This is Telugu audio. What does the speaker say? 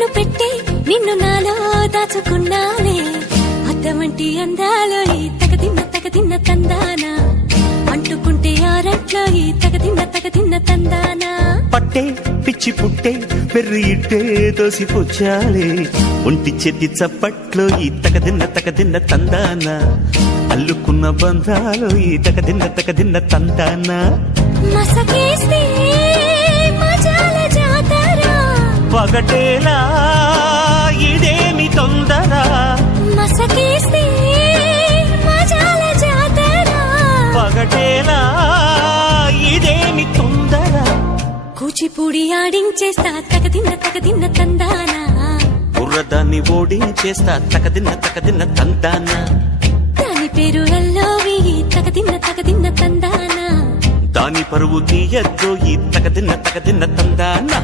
కన్ను పెట్టే నిన్ను నాలో దాచుకున్నానే అద్దమంటి అందాలో ఈ తగదిన్న తందానా అంటుకుంటే ఆరట్లో ఈ తగదిన్న తందానా పట్టే పిచ్చి పుట్టే పెర్రి ఇట్టే దోసిపుచ్చాలే ఒంటి చేతి చప్పట్లో ఈ తగదిన్న తందానా అల్లుకున్న బంధాలు ఈ తగదిన్న తందానా మసకేస్తే మజాల జాతర పగటేలా ఇదేమి తొందర మసకేస్తే మజాల జాతర పగటేలా ఇదేమి తొందర కూచిపూడి ఆడించేస్తా తగదిన్న తందానా బుర్రదాన్ని ఓడించేస్తా తగదిన్న తందానా దాని పేరు ఎల్లోవి తగదిన్న తందానా దాని పరువు తీయద్దు ఈ తగదిన్న తందానా